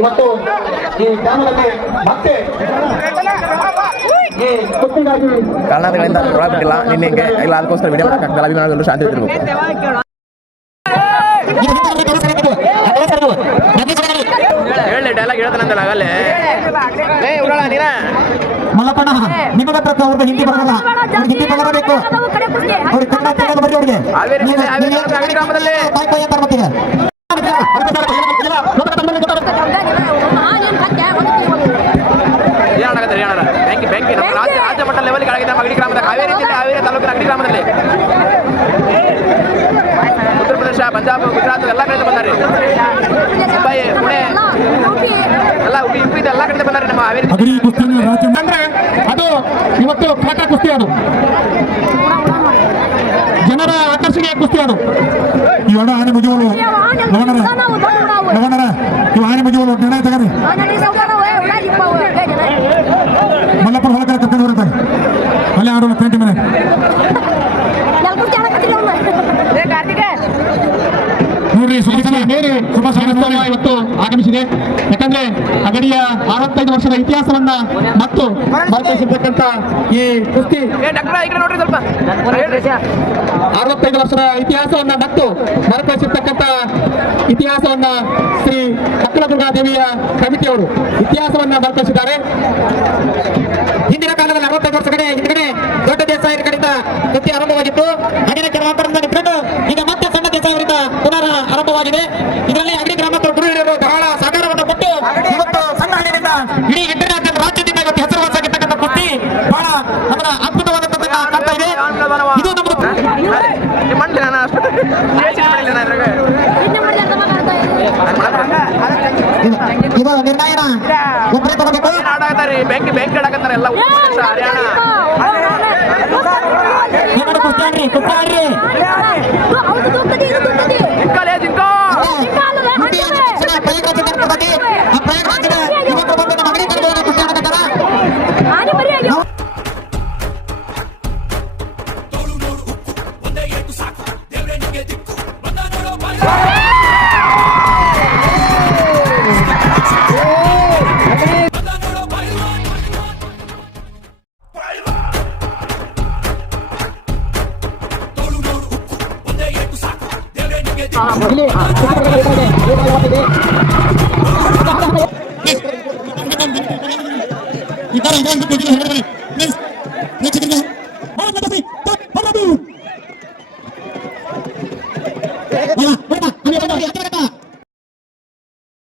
ಇವತ್ತು ಈ ಗ್ರಾಮದಲ್ಲಿ ಮತ್ತೆ ಈ ಕುಸ್ತಿಗಾಗಿ ಕಾರಣಗಳಿಂದ ಬಿಟ್ಟಿಲ್ಲ ನಿನ್ನೆ ಇಲ್ಲ ಅದಕ್ಕೋಸ್ಕರ ವಿಡಿಯೋ ಮಾಡೋಕ್ಕಾಗಲ್ಲ. ಅಭಿಮಾನಿಗಳು ಶಾಂತಿ ಇರಬೇಕು. ಹೇಳಿ ಡೈಲಾಗ್ ಹೇಳ್ತಾನಂತಲ್ಲ ಆಗಲೇ ಮಲ್ಲಪ್ಪಣ್ಣ ನಿಮಗೆ ಅವ್ರಿಗೆ ಹಿಂದಿ ಬರಲ್ಲ, ಹಿಂದಿ ಬರಬೇಕು, ಅವ್ರಿಗೆ ಕನ್ನಡ ತೆಗೆದು ಬರೀ ಅವ್ರಿಗೆ ಗ್ರಾಮದಲ್ಲಿ ಬ್ಯಾಂಕಿ ಬ್ಯಾಂಕಿ ನಮ್ಮ ರಾಜ್ಯ ಮಟ್ಟ ಲೆವೆಲ್ಗೆ ಆಗಿದೆ. ನಮ್ಮ ಅಗಡಿ ಗ್ರಾಮದ ಹಾವೇರಿ ಜಿಲ್ಲೆ ಹಾವೇರಿ ತಾಲೂಕಿನ ಅಗಡಿ ಗ್ರಾಮದಲ್ಲಿ ಉತ್ತರ ಪ್ರದೇಶ, ಪಂಜಾಬ್, ಗುಜರಾತ್ ಎಲ್ಲ ಕಡೆಯಿಂದ ಬಂದಾರೆ. ಮುಂಬೈ, ಪುಣೆ ಎಲ್ಲ ಯುಪಿ ಎಲ್ಲ ಕಡೆಯಿಂದ ಬಂದಾರೆ ನಮ್ಮ ಹಾವೇರಿ. ಅಂದ್ರೆ ಅದು ಇವತ್ತು ಕಾಟ ಕುಸ್ತಿ, ಅದು ಜನರ ಆಕರ್ಷಣೆಯ ಕುಸ್ತಿ. ಅದು ಇವಾಗ ಆನೆ ಮುಗಿಯೋಳು ಲವಣರ ಇವು ಆನೆ ಮುಗಿಯೋಳು ನಿರ್ಣಯ ತಗರಿ ಮಲ್ಲಪ್ಪನ ಹೊಲಕರ ಕರ್ಕೊಂಡು ಬರುತ್ತಾರೆ ಅಲ್ಲೇ ಆಡೋಣ ಪೇಂಟಿ ಮೇಲೆ ನೋಡ್ರಿ. ಸುಭಾಷ್ ಇವತ್ತು ಆಗಮಿಸಿದೆ. ಯಾಕಂದ್ರೆ ಅಗಡಿಯ 65 ವರ್ಷದ ಇತಿಹಾಸವನ್ನ ಮತ್ತು ಪರಿಚಯಿಸಿರ್ತಕ್ಕಂಥ ಈ ಕುಸ್ತಿ 65 ವರ್ಷದ ಇತಿಹಾಸವನ್ನ ಮತ್ತು ಮರುಕಳಿಸಿರ್ತಕ್ಕಂಥ ಇತಿಹಾಸವನ್ನ ಶ್ರೀ ಅಕ್ಕಲದುರ್ಗಾದೇವಿಯ ಕಮಿಟಿಯವರು ಇತಿಹಾಸವನ್ನ ಮರುಕಳಿಸಿದ್ದಾರೆ. ಹಿಂದಿನ ಕಾಲದಲ್ಲಿ 65 ವರ್ಷಗಳ ಹಿಂದ್ಗಡೆ ದೊಡ್ಡ ದೇಸಾಯರ ಕಡೆಯಿಂದ ಕುಸ್ತಿ ಆರಂಭವಾಗಿತ್ತು. ಹಾಗೆ ಕೆಲವೊಬ್ಬರಿಂದ ನಿಂತ್ಕೊಂಡು ಈಗ ಮತ್ತೆ ಸಣ್ಣ ದೇಸಾಯವರಿಂದ ಪುನರ್ ಆರಂಭವಾಗಿದೆ. ಇದರಲ್ಲಿ ಅಗಡಿ ಗ್ರಾಮದ ಗುರು ಹಿರಿಯರು ಬಹಳ ಸಹಕಾರವನ್ನು ಕೊಟ್ಟು ಇವತ್ತು ಸಣ್ಣ ಹಳ್ಳಿಯಿಂದ ಇಡೀ ಇಂಟರ್ನ್ಯಾಷನಲ್ ರಾಜ್ಯದಿಂದ ಇವತ್ತು ಹೆಸರುವಾಸಿಯಾಗಿರ್ತಕ್ಕಂಥ ಕುಸ್ತಿ ಬಹಳ ಅದರ ಅದ್ಭುತವಾದಂತಹ ಕಾಣ್ತಾ ಇದೆ. ಇದು ನಮ್ಮದು ಇದು ನಿರ್ಣಯನ ಒಬ್ಬರೇ ತಗೋಬೇಕು. ಬ್ಯಾಂಕ್ ಬ್ಯಾಂಕ್ ಆಡಕತ್ತಾರೆ ಎಲ್ಲ ಹರಿಯಾಣ ಕುಸ್ತಿ ಕುಸ್ತಿ ಇಲ್ಲಿ